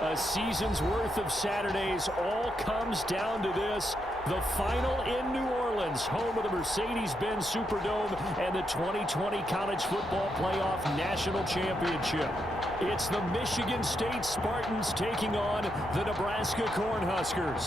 A season's worth of Saturdays all comes down to this. The final in New Orleans, home of the Mercedes-Benz Superdome and the 2020 College Football Playoff National Championship. It's the Michigan State Spartans taking on the Nebraska Cornhuskers.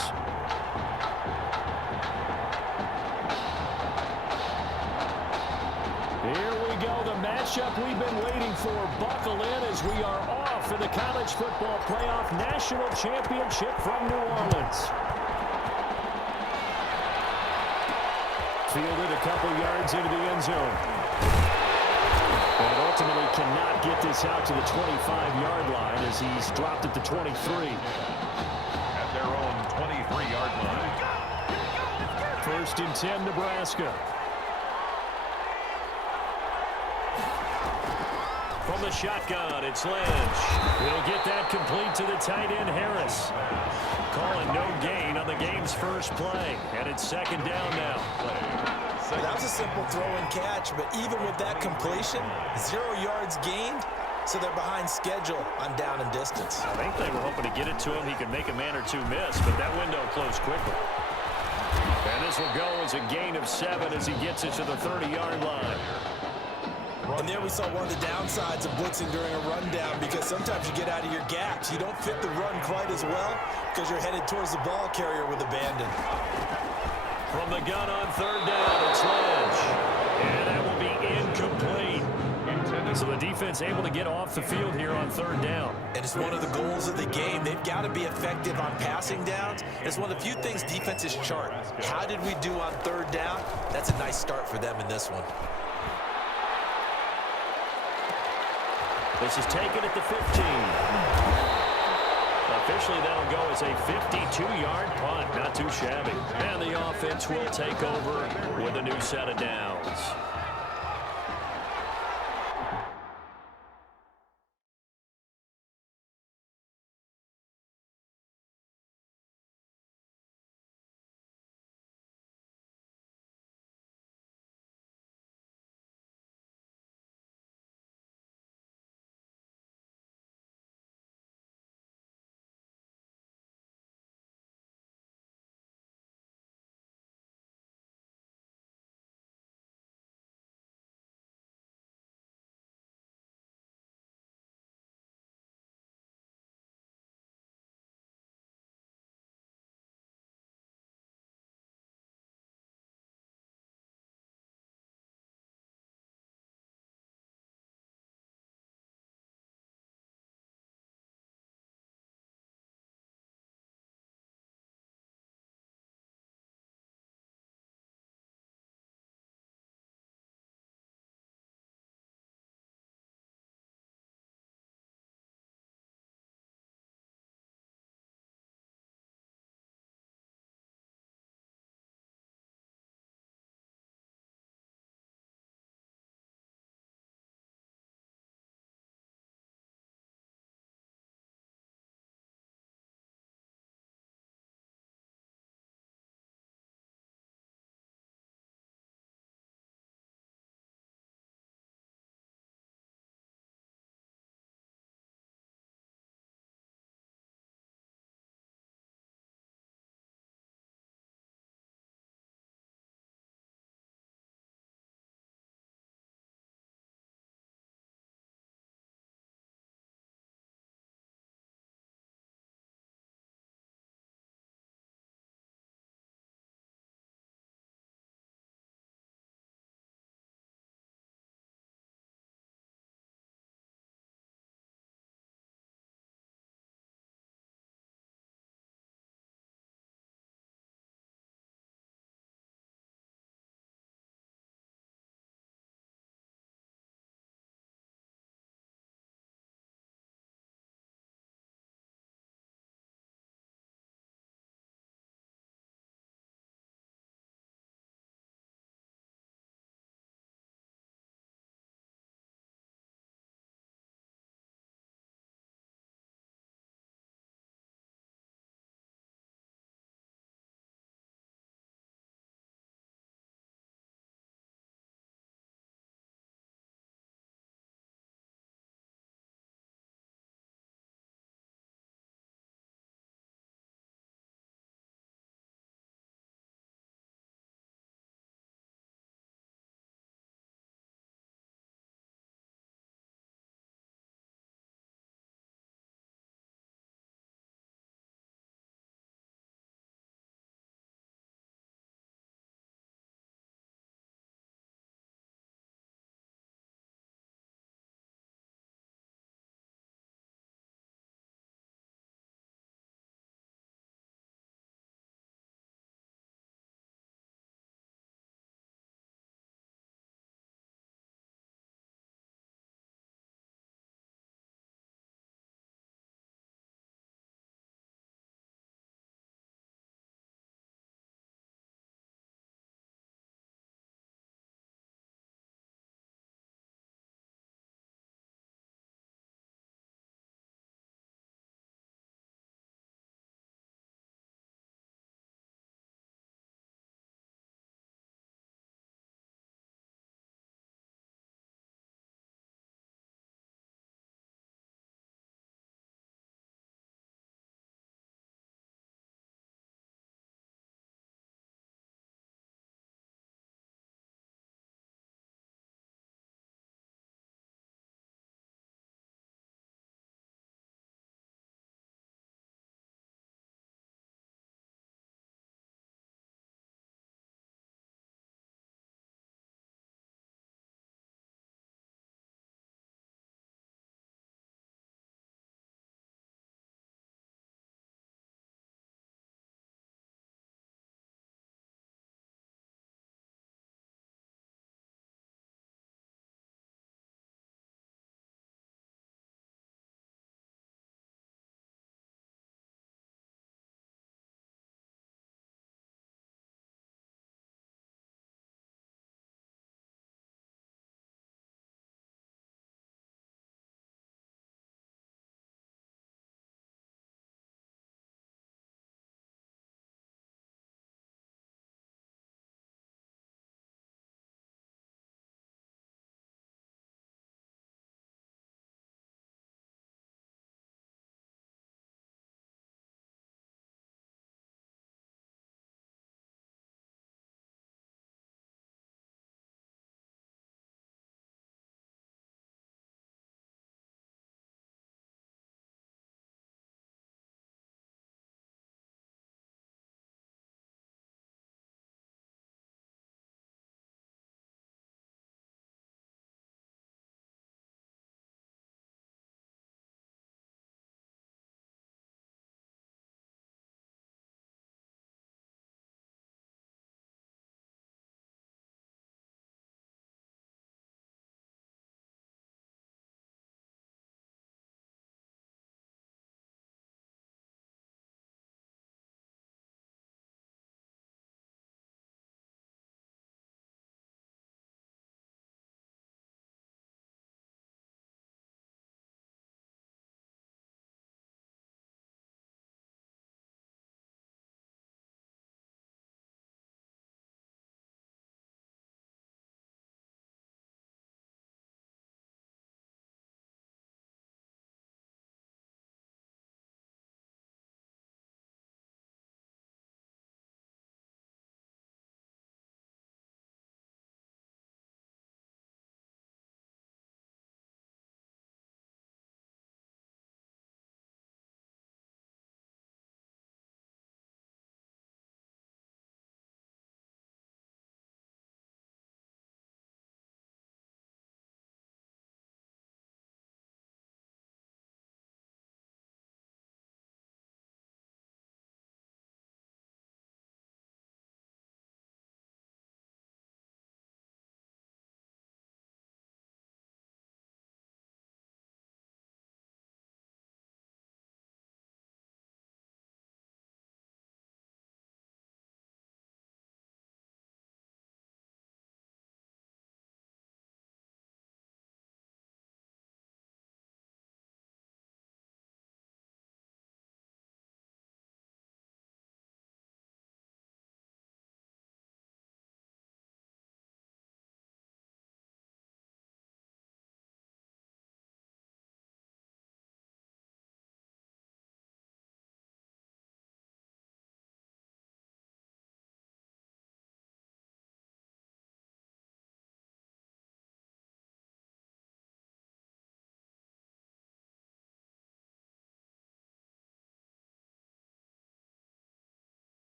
Here we go, the matchup we've been waiting for. Buckle in as we are off in the College Football Playoff National Championship from New Orleans. Fielded a couple yards into the end zone. And ultimately cannot get this out to the 25-yard line as he's dropped at the 23. At their own 23-yard line. 1st and 10, Nebraska. From the shotgun, it's Lynch. He'll get that complete to the tight end, Harris. Calling no gain on the game's first play. And it's 2nd down now. That was a simple throw and catch, but even with that completion, 0 yards gained, so they're behind schedule on down and distance. I think they were hoping to get it to him. He could make a man or two miss, but that window closed quickly. And this will go as a gain of 7 as he gets it to the 30-yard line. And there we saw one of the downsides of blitzing during a rundown, because sometimes you get out of your gaps. You don't fit the run quite as well because you're headed towards the ball carrier with abandon. From the gun on 3rd down, it's Lynch. And that will be incomplete. So the defense able to get off the field here on 3rd down. And it's one of the goals of the game. They've got to be effective on passing downs. It's one of the few things defenses chart. How did we do on 3rd down? That's a nice start for them in this one. This is taken at the 15. Officially, that'll go as a 52-yard punt. Not too shabby. And the offense will take over with a new set of downs.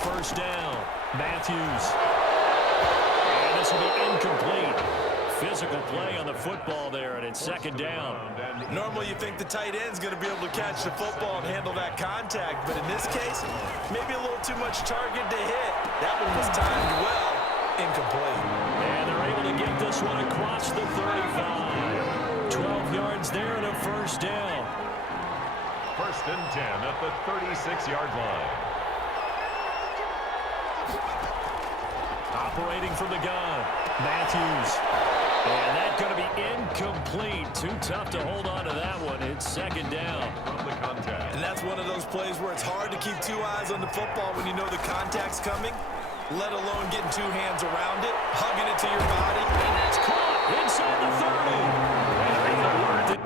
first down. Matthews. And this will be incomplete. Physical play on the football there, and it's second down. Normally you think the tight end's going to be able to catch the football and handle that contact, but in this case, maybe a little too much target to hit. That one was timed well. Incomplete. And they're able to get this one across the 35. 12 yards there and a first down. First and 10 at the 36-yard line. Operating from the gun, Matthews. And that's going to be incomplete. Too tough to hold on to that one. It's second down. From the contact. And that's one of those plays where it's hard to keep two eyes on the football when you know the contact's coming, let alone getting two hands around it, hugging it to your body. And that's caught inside the 30. And they're able to work it.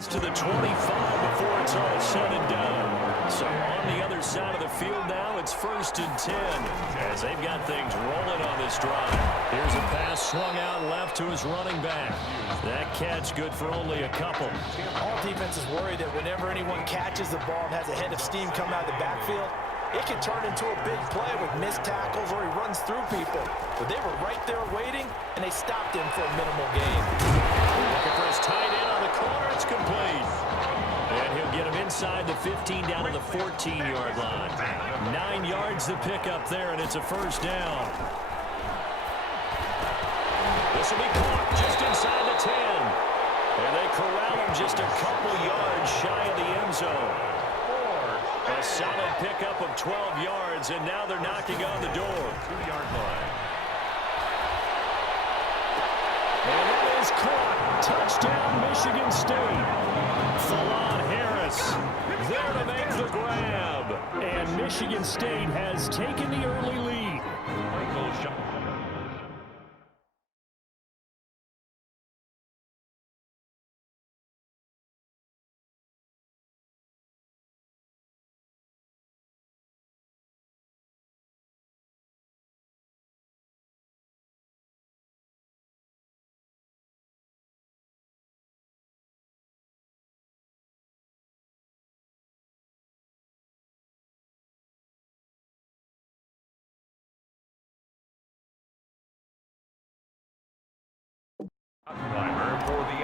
To the 25 before it's all said and done. So on the other side of the field now, it's 1st and 10 as they've got things rolling on this drive. Here's a pass swung out left to his running back. That catch good for only a couple. All defenses worry that whenever anyone catches the ball and has a head of steam come out of the backfield, it can turn into a big play with missed tackles or he runs through people. But they were right there waiting, and they stopped him for a minimal gain. Looking for his tight end on the corner. It's complete. And he'll get him inside the 15 down to the 14-yard line. 9 yards to pick up there, and it's a 1st down. This will be caught just inside the 10. And they corral him just a couple yards shy of the end zone. A solid pickup of 12 yards, and now they're knocking on the door. 2-yard line. And that is caught. Touchdown, Michigan State. Fallon Harris there to make the grab. And Michigan State has taken the early lead.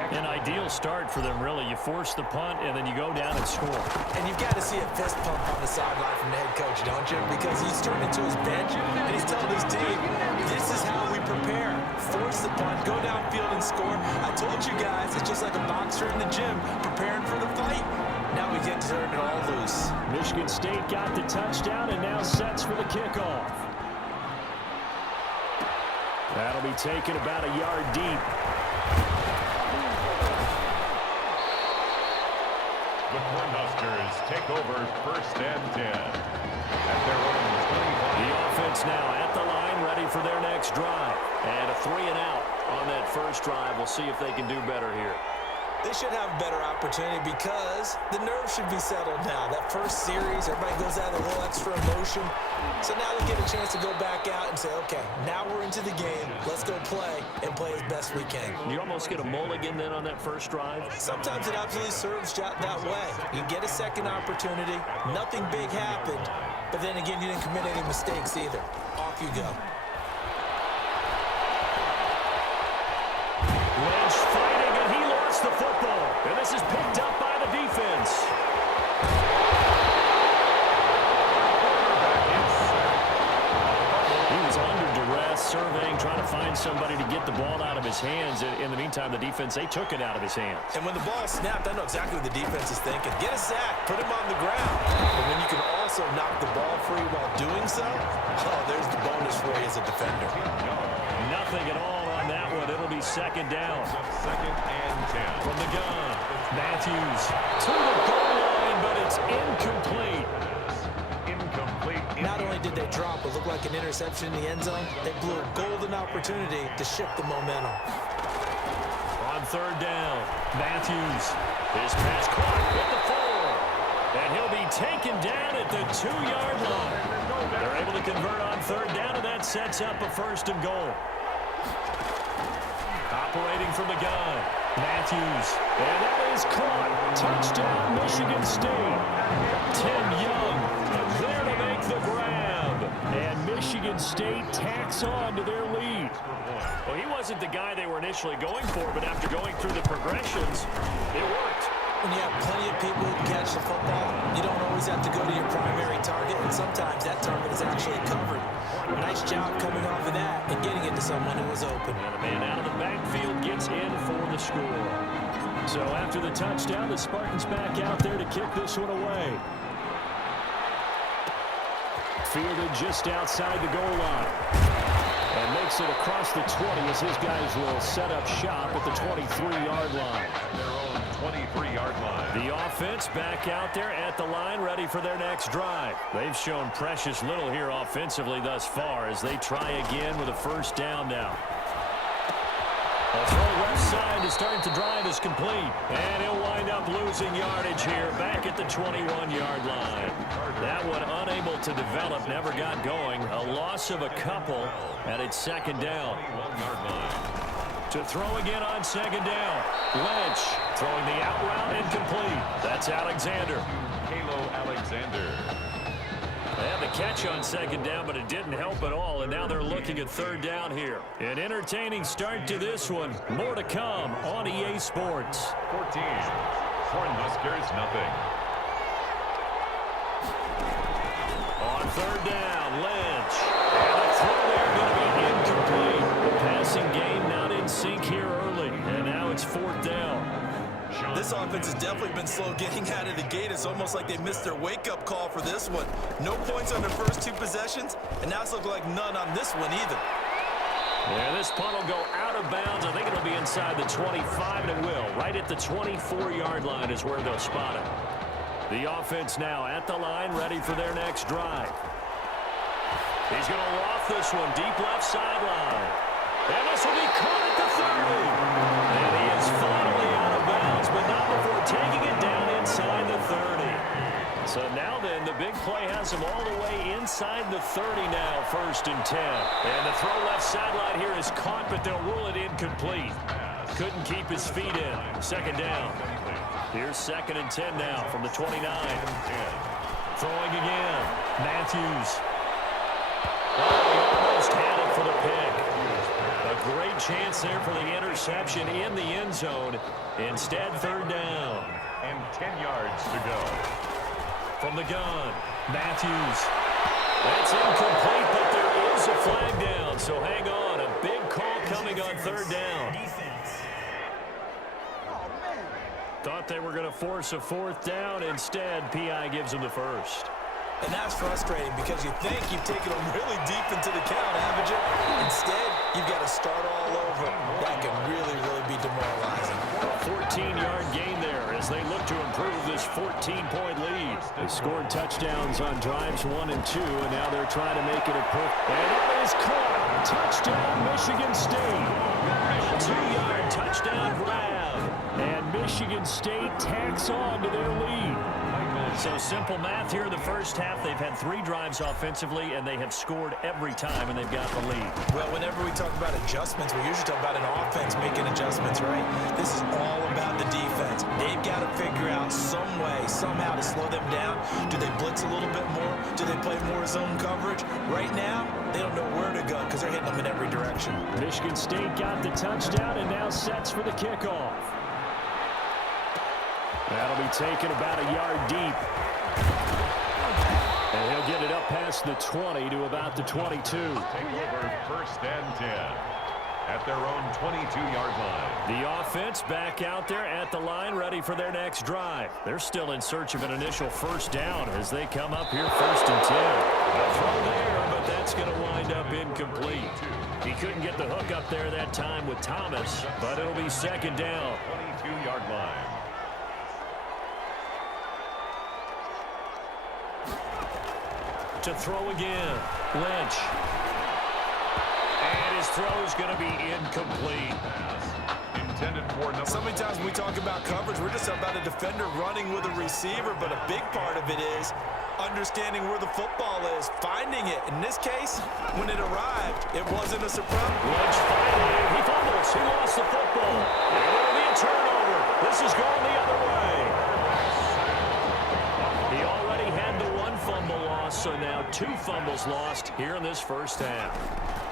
An ideal start for them, really. You force the punt, and then you go down and score. And you've got to see a fist pump on the sideline from the head coach, don't you? Because he's turned into his bench, and he's telling his team, this is how we prepare. Force the punt, go downfield and score. I told you guys, it's just like a boxer in the gym preparing for the fight. Now we get to turn it all loose. Michigan State got the touchdown and now sets for the kickoff. That'll be taken about a yard deep. The Cornhuskers take over 1st and 10 at their own 25. The offense now at the line, ready for their next drive. And a 3-and-out on that first drive. We'll see if they can do better here. They should have a better opportunity because the nerves should be settled now. That first series, everybody goes out with a little extra emotion. So now they get a chance to go back out and say, okay, now we're into the game. Let's go play and play as best we can. You almost get a mulligan then on that first drive? Sometimes it absolutely serves that way. You get a second opportunity. Nothing big happened. But then again, you didn't commit any mistakes either. Off you go. Lynch fighting, and he lost the football. And this is picked up by the defense. He was under duress, surveying, trying to find somebody to get the ball out of his hands. In the meantime, the defense, they took it out of his hands. And when the ball snapped, I know exactly what the defense is thinking. Get a sack, put him on the ground. But when you can also knock the ball free while doing so, oh, there's the bonus for you as a defender. Nothing at all on that one. It'll be 2nd down. 2nd and 10. From the gun, Matthews to the goal line, but it's incomplete. Not only did they drop what looked like an interception in the end zone, they blew a golden opportunity to shift the momentum. On 3rd down, Matthews. His pass caught at the 4. And he'll be taken down at the 2-yard line. They're able to convert on 3rd down, and that sets up a 1st and goal. Operating from the gun, Matthews. And that is caught. Touchdown, Michigan State. Tim Young there to make the grab. And Michigan State tacks on to their lead. Well, he wasn't the guy they were initially going for, but after going through the progressions, it worked. When you have plenty of people who catch the football, you don't always have to go to your primary target, and sometimes that target is actually covered. Nice job coming off of that and getting it to someone who was open. And the man out of the backfield gets in for the score. So after the touchdown, the Spartans back out there to kick this one away. Fielded just outside the goal line. And makes it across the 20 as his guys will set up shop at the 23-yard line. Their own 23-yard line. The offense back out there at the line, ready for their next drive. They've shown precious little here offensively thus far as they try again with a 1st down now. A throw left side to to start the drive is complete. And he'll wind up losing yardage here back at the 21-yard line. That one unable to develop, never got going. A loss of a couple, and it's second down. 1-yard line. To throw again on second down. Lynch throwing the out route incomplete. That's Alexander. Halo Alexander. They had the catch on second down, but it didn't help at all, and now they're looking at third down here. An entertaining start to this one. More to come on EA Sports. 14. Cornhuskers, nothing. On third down, Lynch. And the throw there going to be incomplete. The passing game not in sync here early, and now it's fourth down. This offense has definitely been slow getting out of the gate. It's almost like they missed their wake-up call for this one. No points on their first two possessions, and now it's looking like none on this one either. Yeah, this punt will go out of bounds. I think it'll be inside the 25, and it will. Right at the 24-yard line is where they'll spot it. The offense now at the line, ready for their next drive. He's going to loft this one deep left sideline. And this will be caught at the 30. And he is finally out of bounds, but not before taking it down inside the 30. So now then, the big play has him all the way inside the 30 now, 1st and 10. And the throw left sideline here is caught, but they'll rule it incomplete. Couldn't keep his feet in. Second down. Here's 2nd and 10 now from the 29. Throwing again. Matthews. Oh, he almost had it for the pick. A great chance there for the interception in the end zone. Instead, third down. And 10 yards to go. From the gun, Matthews. That's incomplete, but there is a flag down. So hang on. A big call coming on third down. Thought they were going to force a fourth down. Instead, P.I. gives them the first. And that's frustrating because you think you've taken them really deep into the count, haven't you? Instead, you've got to start all over. That can really, really be demoralizing. 14-yard gain there as they look to improve this 14-point lead. They scored touchdowns on drives 1 and 2, and now they're trying to make it a perfect. And it is caught. Touchdown, Michigan State. 2-yard touchdown grab. And Michigan State tacks on to their lead. So simple math here in the first half. They've had 3 drives offensively, and they have scored every time, and they've got the lead. Well, whenever we talk about adjustments, we usually talk about an offense making adjustments, right? This is all about the defense. They've got to figure out some way, somehow to slow them down. Do they blitz a little bit more? Do they play more zone coverage? Right now, they don't know where to go because they're hitting them in every direction. Michigan State got the touchdown and now sets for the kickoff. That'll be taken about a yard deep. And he'll get it up past the 20 to about the 22. Take over 1st and 10 at their own 22-yard line. The offense back out there at the line, ready for their next drive. They're still in search of an initial first down as they come up here 1st and 10. A throw there, but that's going to wind up incomplete. He couldn't get the hook up there that time with Thomas, but it'll be second down. 22-yard line. To throw again, Lynch. And his throw is going to be incomplete. Intended for number. So many times when we talk about coverage, we're just about a defender running with a receiver, but a big part of it is understanding where the football is, finding it. In this case, when it arrived, it wasn't a surprise. Lynch finally, he fumbles. He lost the football. And it'll be a turnover. This is going the other way. He already had the 1 fumble loss, so now 2 fumbles lost here in this first half.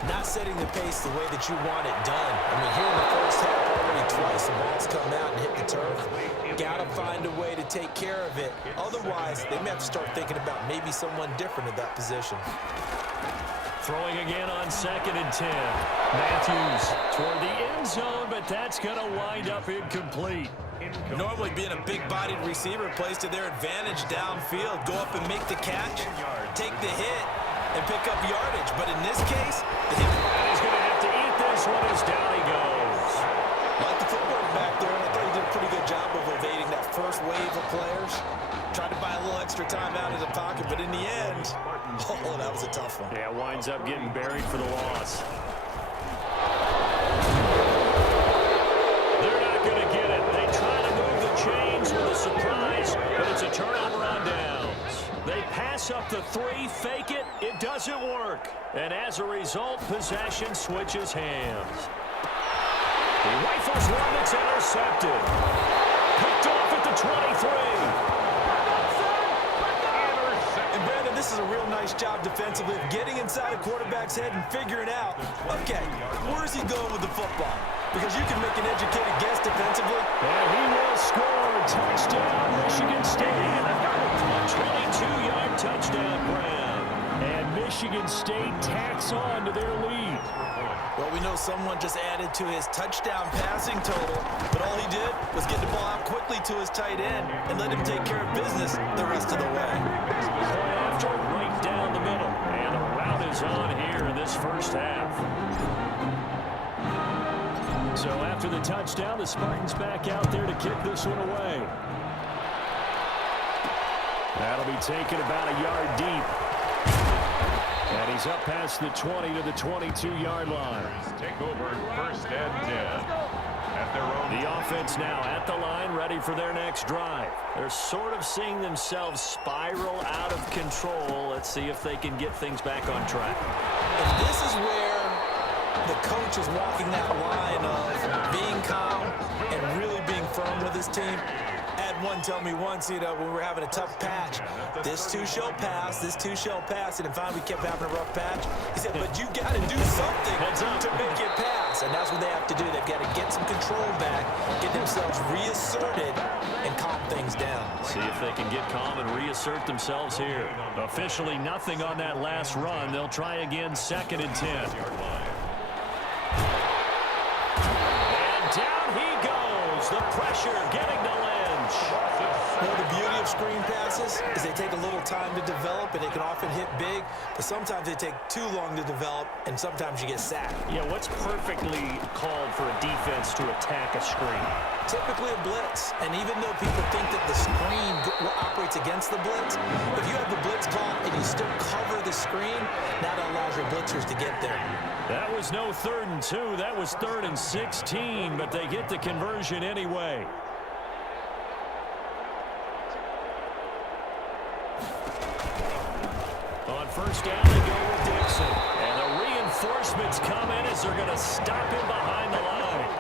Not setting the pace the way that you want it done. I mean, here in the first half, already twice the ball's come out and hit the turf. Got to find a way to take care of it. Otherwise, they may have to start thinking about maybe someone different at that position. Throwing again on 2nd and 10. Matthews toward the end zone, but that's going to wind up incomplete. Normally being a big-bodied receiver plays to their advantage downfield. Go up and make the catch, take the hit, and pick up yardage. But in this case, the hit. He's going to have to eat this one as down he goes. Like the footwork back there, I thought he did a pretty good job of evading that first wave of players. Tried to buy a little extra time out of the pocket, but in the end, oh, that was a tough one. Yeah, winds up getting buried for the loss. They're not three, fake it. It doesn't work. And as a result, possession switches hands. He rifles one that's intercepted. Picked off at the 23. And Brandon, this is a real nice job defensively of getting inside a quarterback's head and figuring out, okay, where's he going with the football? Because you can make an educated guess defensively. And he will score. Touchdown, Michigan State. 22-yard touchdown grab. And Michigan State tacks on to their lead. Well, we know someone just added to his touchdown passing total, but all he did was get the ball out quickly to his tight end and let him take care of business the rest of the way. Point after right down the middle. And the route is on here in this first half. So after the touchdown, the Spartans back out there to kick this one away. That'll be taken about a yard deep. And he's up past the 20 to the 22-yard line. Take over first and 10 at their own. The offense now at the line, ready for their next drive. They're sort of seeing themselves spiral out of control. Let's see if they can get things back on track. And this is where the coach is walking that line of being calm and really being firm with his team. Had one tell me once, when we were having a tough patch, this too shall pass, this too shall pass, and finally we kept having a rough patch. He said, but you got to do something to make it pass, and that's what they have to do. They've got to get some control back, get themselves reasserted, and calm things down. See if they can get calm and reassert themselves here. Officially nothing on that last run. They'll try again, 2nd and 10. And down he goes. The pressure getting to Lynch. Well, the beauty of screen passes is they take a little time to develop, and they can often hit big, but sometimes they take too long to develop, and sometimes you get sacked. Yeah, what's perfectly called for a defense to attack a screen? Typically a blitz, and even though people think that the screen operates against the blitz, if you have the blitz caught and you still cover the screen, that allows your blitzers to get there. That was no 3rd and 2. That was 3rd and 16, but they get the conversion anyway. On first down, they go with Dixon. And the reinforcements come in as they're going to stop him behind the line.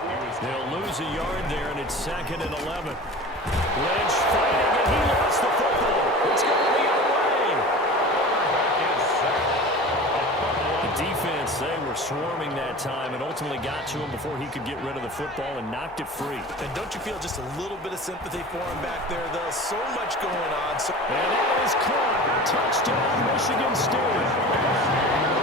They'll lose a yard there, and it's 2nd and 11. Lynch fighting, and he lost the football. It's going the other way. The defense, they were swarming that time and ultimately got to him before he could get rid of the football and knocked it free. And don't you feel just a little bit of sympathy for him back there, though? So much going on. And that is caught. Touchdown, Michigan State.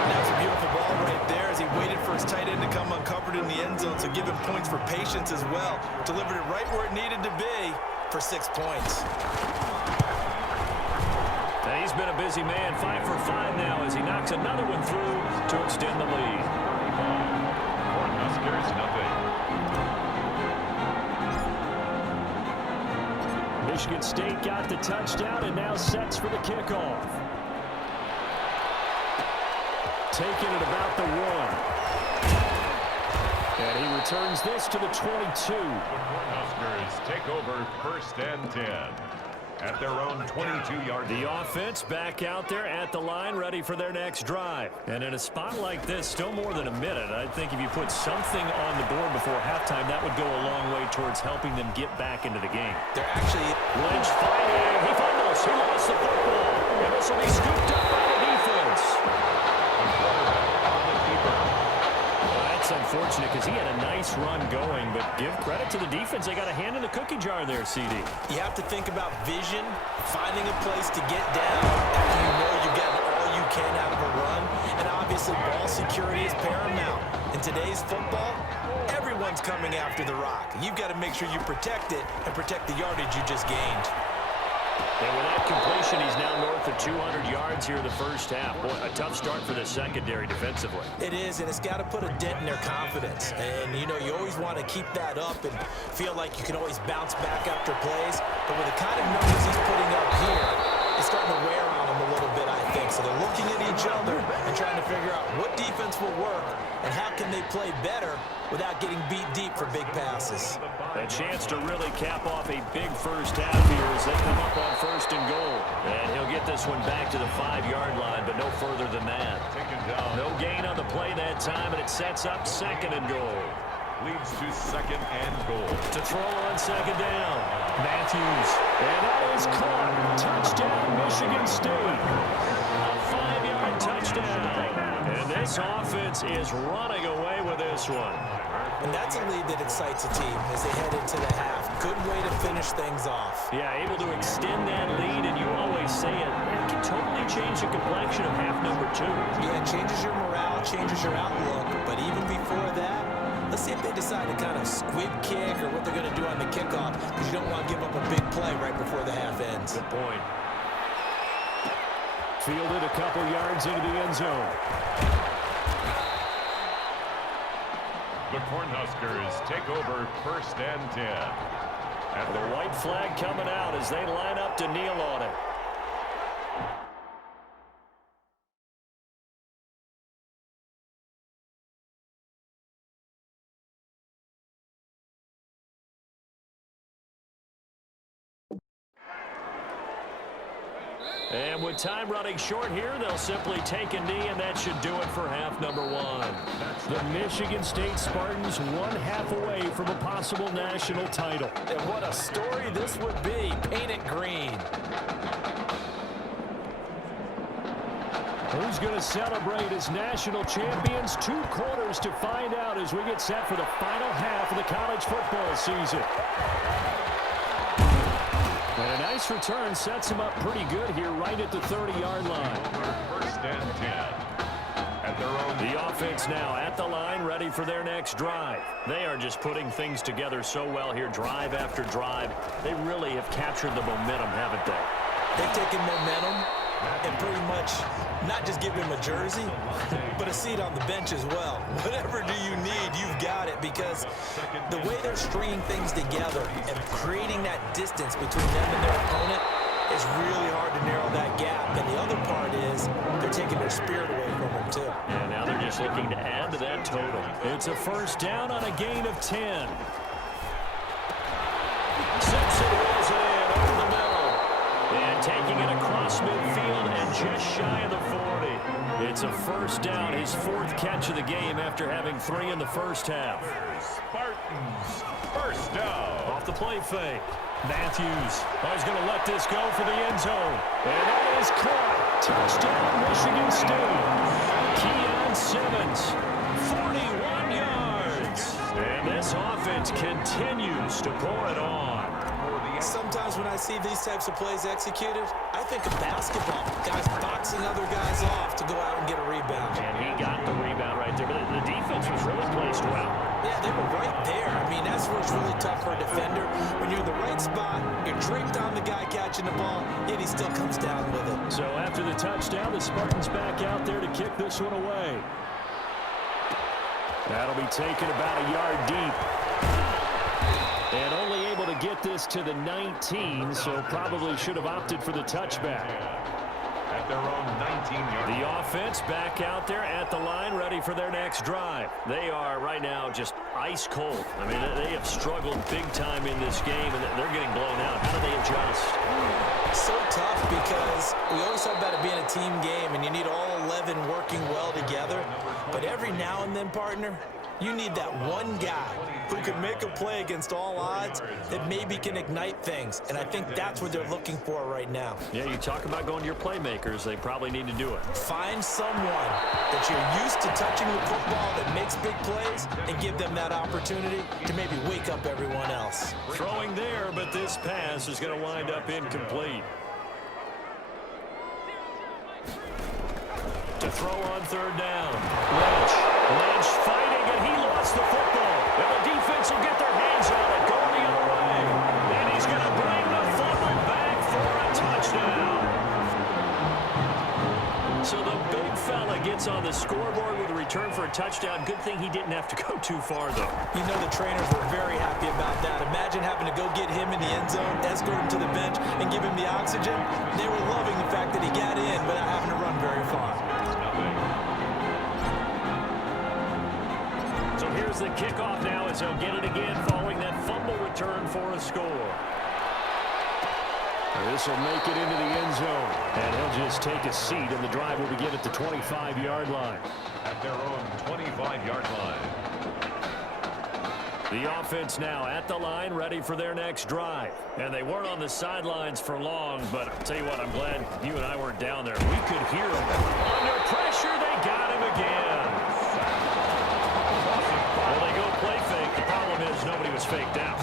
That's a beautiful ball right there as he waited for his tight end to come uncovered in the end zone, so give him points for patience as well. Delivered it right where it needed to be for 6 points. And he's been a busy man, 5 for 5 now as he knocks another one through to extend the lead. Cornhuskers, nothing. Michigan State got the touchdown and now sets for the kickoff. Taking it about the 1. And he returns this to the 22. The Cornhuskers take over first and 10 at their own 22-yard line. The offense back out there at the line, ready for their next drive. And in a spot like this, still more than a minute, I think if you put something on the board before halftime, that would go a long way towards helping them get back into the game. They're actually... Lynch fighting. He fumbles. He lost the football. And this will be scooped up by the defense. That's unfortunate because he had a nice run going, but give credit to the defense. They got a hand in the cookie jar there, CD. You have to think about vision, finding a place to get down after you know you've gotten all you can out of a run, and obviously ball security is paramount. In today's football, everyone's coming after the rock. You've got to make sure you protect it and protect the yardage you just gained. And with that completion, he's now north of 200 yards here in the first half. Boy, a tough start for the secondary defensively. It is, and it's got to put a dent in their confidence. And, you know, you always want to keep that up and feel like you can always bounce back after plays. But with the kind of numbers he's putting up here, it's starting to wear on him a little bit, I think. So they're looking at each other and trying to figure out what defense will work and how can they play better without getting beat deep for big passes. A chance to really cap off a big first half here as they come up on 1st and goal. And he'll get this one back to the 5-yard line, but no further than that. No gain on the play that time, and it sets up 2nd and goal. Leads to 2nd and goal. To throw on 2nd down. Matthews. And that is caught. Touchdown, Michigan State. A 5-yard touchdown. And this offense is running away with this one. And that's a lead that excites a team as they head into the half. Good way to finish things off. Yeah, able to extend that lead, and you always say it can totally change the complexion of half number 2. Yeah, it changes your morale, changes your outlook. But even before that, let's see if they decide to kind of squib kick or what they're going to do on the kickoff, because you don't want to give up a big play right before the half ends. Good point. Fielded a couple yards into the end zone. The Cornhuskers take over 1st and 10. And the white flag coming out as they line up to kneel on it. And with time running short here, they'll simply take a knee, and that should do it for half number 1. The Michigan State Spartans 1 half away from a possible national title. And what a story this would be. Paint it green. Who's going to celebrate as national champions? 2 quarters to find out as we get set for the final half of the college football season. And a nice return sets him up pretty good here right at the 30-yard line. 1st and 10. At their own. The offense now at the line, ready for their next drive. They are just putting things together so well here, drive after drive. They really have captured the momentum, haven't they? They've taken momentum and pretty much not just give him a jersey, but a seat on the bench as well. Whatever do you need, you've got it, because the way they're stringing things together and creating that distance between them and their opponent is really hard to narrow that gap. And the other part is they're taking their spirit away from them too. And now they're just looking to add to that total. It's a 1st down on a gain of 10. Simpson rolls it in over the middle. And taking it across midfield and just shy of the 40. It's a 1st down, his 4th catch of the game after having 3 in the first half. Spartans, 1st down. Off the play fake. Matthews. He's going to let this go for the end zone. And that is caught. Touchdown, Michigan State. Keon Simmons, 41 yards. And this offense continues to pour it on. Sometimes when I see these types of plays executed, I think of basketball. Guys boxing other guys off to go out and get a rebound. And he got the rebound right there, but the defense was really placed well. Yeah, they were right there. I mean, that's where it's really tough for a defender. When you're in the right spot, you're draped on the guy catching the ball, yet he still comes down with it. So after the touchdown, the Spartans back out there to kick this one away. That'll be taken about a yard deep. And only able to get this to the 19, so probably should have opted for the touchback. At their own 19-yard. The offense back out there at the line, ready for their next drive. They are right now just ice cold. I mean, they have struggled big time in this game, and they're getting blown out. How do they adjust? So tough, because we always talk about it being a team game, and you need all 11 working well together. But every now and then, partner, you need that one guy who can make a play against all odds that maybe can ignite things. And I think that's what they're looking for right now. Yeah, you talk about going to your playmakers. They probably need to do it. Find someone that you're used to touching the football that makes big plays and give them that opportunity to maybe wake up everyone else. Throwing there, but this pass is going to wind up incomplete. To throw on 3rd down. Lynch fighting, and he lost the football. And the defense will get their hands on it, going the other way. And he's going to bring the fumble back for a touchdown. So the big fella gets on the the scoreboard with a return for a touchdown. Good thing he didn't have to go too far, though. You know the trainers were very happy about that. Imagine having to go get him in the end zone, escort him to the bench, and give him the oxygen. They were loving the fact that he got in without having to run very far. So here's the kickoff now as they'll get it again following that fumble return for a score. This will make it into the end zone, and he'll just take a seat, and the drive will begin at the 25-yard line. At their own 25-yard line. The offense now at the line, ready for their next drive. And they weren't on the sidelines for long, but I'll tell you what, I'm glad you and I weren't down there. We could hear them. Under pressure, they got him again. Well, they go play fake. The problem is nobody was faked out.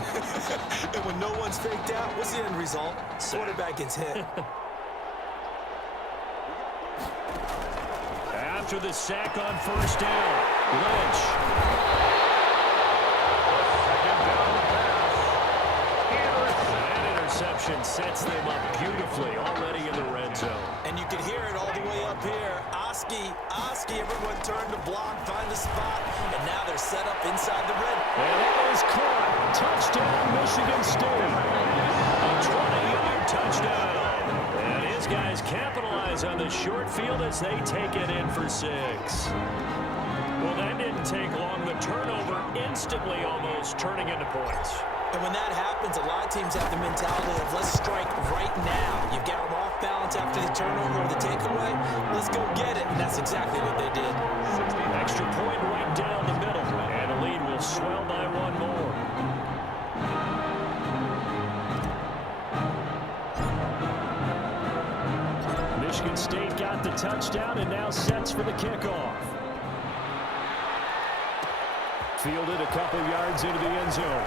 And when no one's faked out, what's the end result? Quarterback gets hit. After the sack on first down, Lynch. That interception sets them up beautifully already in the red zone. And you can hear it all the way up here. Oski, everyone turned to block, find a spot, and now they're set up inside the red. And it is caught. Touchdown, Michigan State. A 20-yard touchdown. And his guys capitalize on the short field as they take it in for 6. Well, that didn't take long. The turnover instantly almost turning into points. And when that happens, a lot of teams have the mentality of let's strike right now. You've got them off balance after the turnover or the takeaway. Let's go get it. And that's exactly what they did. Extra point right down the middle. And the lead will swell by one more. Michigan State got the touchdown and now sets for the kickoff. Fielded a couple yards into the end zone.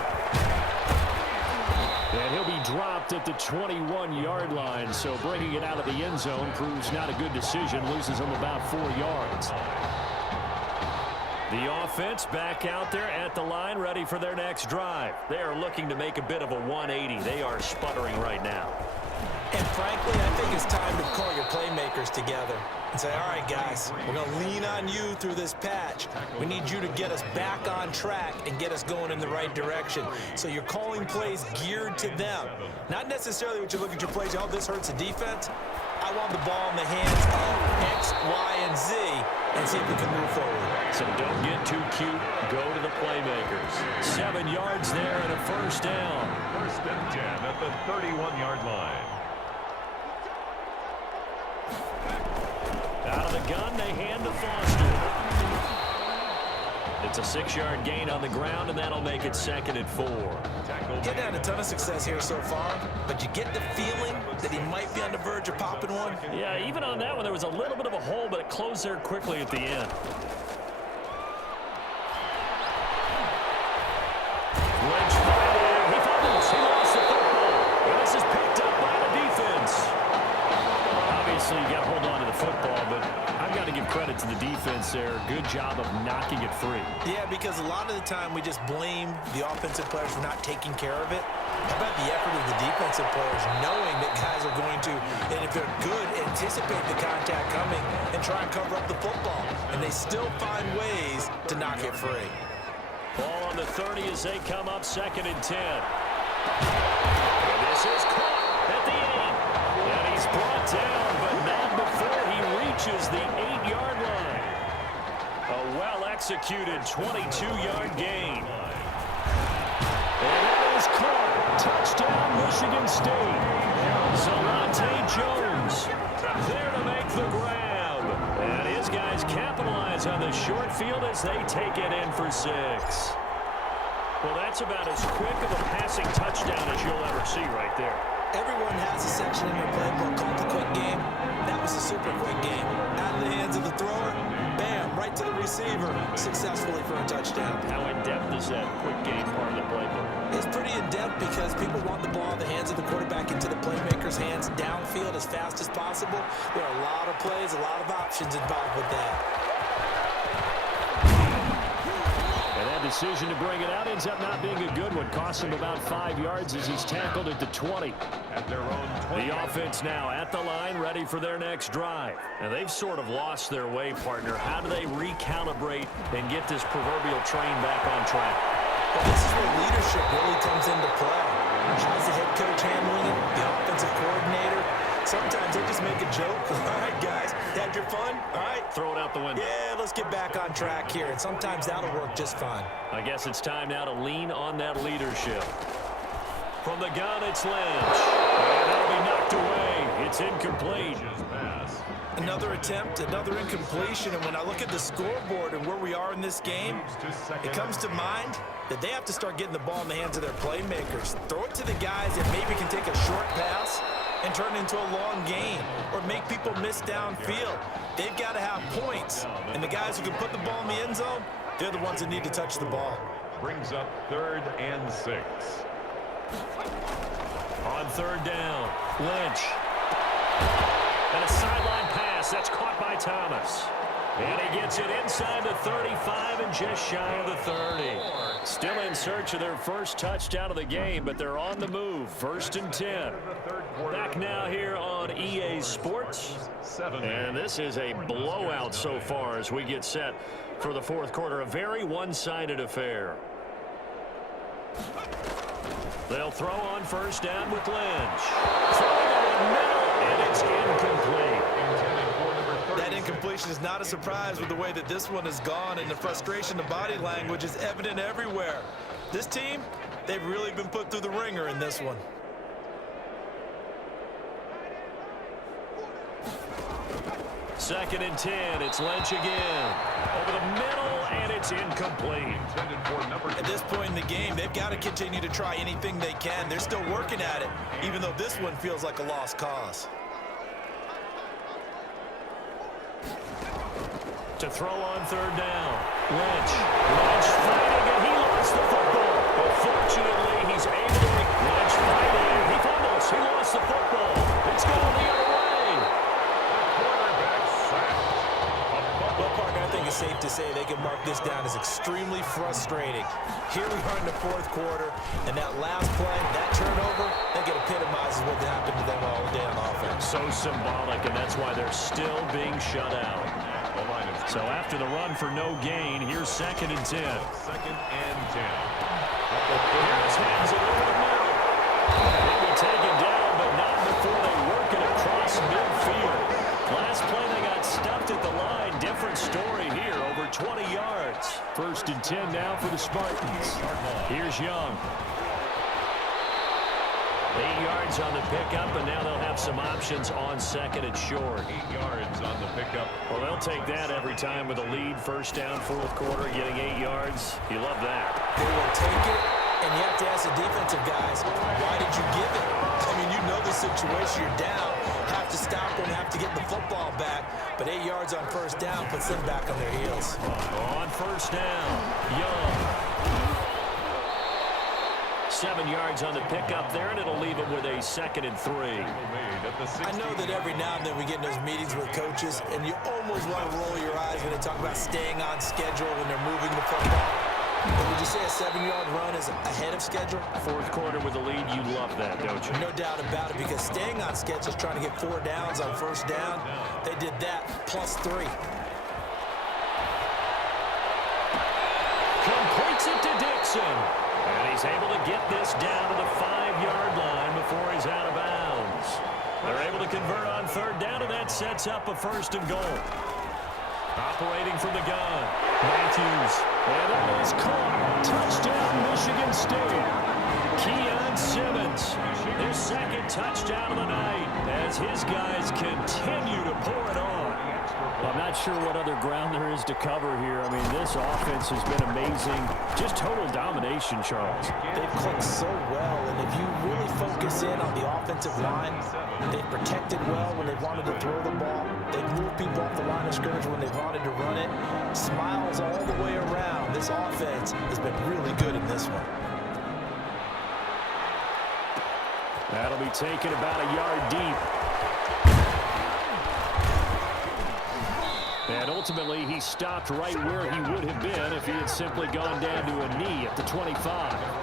And he'll be dropped at the 21-yard line, so bringing it out of the end zone proves not a good decision, loses him about 4 yards. The offense back out there at the line, ready for their next drive. They are looking to make a bit of a 180. They are sputtering right now. And frankly, I think it's time to call your playmakers together and say, all right, guys, we're going to lean on you through this patch. We need you to get us back on track and get us going in the right direction. So you're calling plays geared to them. Not necessarily what you look at your plays, oh, this hurts the defense. I want the ball in the hands of X, Y, and Z and see if we can move forward. So don't get too cute. Go to the playmakers. 7 yards there and a first down. First and 10 at the 31-yard line. Out of the gun, they hand to Foster. It's a 6-yard gain on the ground, and that'll make it 2nd and 4. Getting had a ton of success here so far, but you get the feeling that he might be on the verge of popping one. Yeah, even on that one, there was a little bit of a hole, but it closed there quickly at the end. Lynch fighting. He fumbles. He lost the football. And this is picked up by the defense. Obviously, you got to hold on to the football, but I've got to give credit to the defense there. Good job of knocking it free. Yeah, because a lot of the time we just blame the offensive players for not taking care of it. How about the effort of the defensive players knowing that guys are going to, and if they're good, anticipate the contact coming and try and cover up the football. And they still find ways to knock it free. Ball on the 30 as they come up 2nd and 10. And this is caught at the 8. And he's brought down, but not before he reaches the 8-yard line. A well-executed 22-yard gain. And that is caught. Touchdown, Michigan State. Zalante Jones there to make the grab. And his guys capitalize on the short field as they take it in for 6. Well, that's about as quick of a passing touchdown as you'll ever see right there. Everyone has a section in their playbook called the quick game. That was a super quick game. Out of the hands of the thrower, bam, right to the receiver, successfully for a touchdown. How in-depth is that quick game part of the playbook? It's pretty in-depth because people want the ball in the hands of the quarterback into the playmaker's hands downfield as fast as possible. There are a lot of plays, a lot of options involved with that. And that decision to bring it out ends up not being a good one. Costs him about 5 yards as he's tackled at the 20. At their own 20. The offense now at the line, ready for their next drive. And they've sort of lost their way, partner. How do they recalibrate and get this proverbial train back on track? Well, this is where leadership really comes into play. How's the head coach handling it? The offensive coordinator? Sometimes they just make a joke. All right, guys, had your fun? All right. Throw it out the window. Yeah, let's get back on track here. And sometimes that'll work just fine. I guess it's time now to lean on that leadership. From the gun, it's Lynch. And that'll be knocked away. It's incomplete. Another attempt, another incompletion. And when I look at the scoreboard and where we are in this game, it comes to mind that they have to start getting the ball in the hands of their playmakers. Throw it to the guys that maybe can take a short pass and turn it into a long game or make people miss downfield. They've got to have points. And the guys who can put the ball in the end zone, they're the ones that need to touch the ball. Brings up 3rd and 6. On 3rd down, Lynch. And a sideline pass. That's caught by Thomas. And he gets it inside the 35 and just shy of the 30. Still in search of their first touchdown of the game, but they're on the move. 1st and 10. Back now here on EA Sports. And this is a blowout so far as we get set for the 4th quarter. A very one-sided affair. They'll throw on 1st down with Lynch. Throwing it in the middle, and it's incomplete. That incompletion is not a surprise with the way that this one has gone, and the frustration, the body language is evident everywhere. This team, they've really been put through the ringer in this one. Second and 10, it's Lynch again. Over the middle, and it's incomplete. At this point in the game, they've got to continue to try anything they can. They're still working at it, even though this one feels like a lost cause. To throw on 3rd down, Lynch fighting, and he lost the football. But fortunately, he's able to make Lynch fighting. He fumbles. He lost the football. It's going the other way. Well, partner, I think it's safe to say they can mark this down as extremely frustrating. Here we are in the 4th quarter, and that last play, that turnover, I think it epitomizes what happened to them all day on offense. So symbolic, and that's why they're still being shut out. So after the run for no gain, here's 2nd and 10. 2nd and 10. Here's hands it over the middle. They'll be taken down, but not before they work it across midfield. Last play, they got stuffed at the line. Different story here, over 20 yards. 1st and 10 now for the Spartans. Here's Young. 8 yards on the pickup, and now they'll have some options on 2nd and short. 8 yards on the pickup. Well, they'll take that every time with a lead. 1st down, 4th quarter, getting 8 yards. You love that. They will take it, and you have to ask the defensive guys, why did you give it? I mean, you know the situation. You're down. Have to stop them, have to get the football back. But 8 yards on 1st down puts them back on their heels. On 1st down, Young. 7 yards on the pickup there, and it'll leave them with a 2nd and 3. I know that every now and then we get in those meetings with coaches, and you almost want to roll your eyes when they talk about staying on schedule when they're moving the football. But would you say a 7-yard run is ahead of schedule? 4th quarter with the lead, you love that, don't you? No doubt about it, because staying on schedule is trying to get 4 downs on 1st down. They did that, plus 3. Completes it to Dixon. And he's able to get this down to the 5-yard line before he's out of bounds. They're able to convert on 3rd down, and that sets up a 1st and goal. Operating from the gun, Matthews. And that is caught. Touchdown, Michigan State. Keon Simmons, his 2nd touchdown of the night as his guys continue to pour it on. I'm not sure what other ground there is to cover here. I mean, this offense has been amazing. Just total domination, Charles. They've clicked so well, and if you really focus in on the offensive line, they've protected well when they wanted to throw the ball. They've moved people off the line of scrimmage when they wanted to run it. Smiles all the way around. This offense has been really good in this one. That'll be taken about a yard deep. And And ultimately, he stopped right where he would have been if he had simply gone down to a knee at the 25.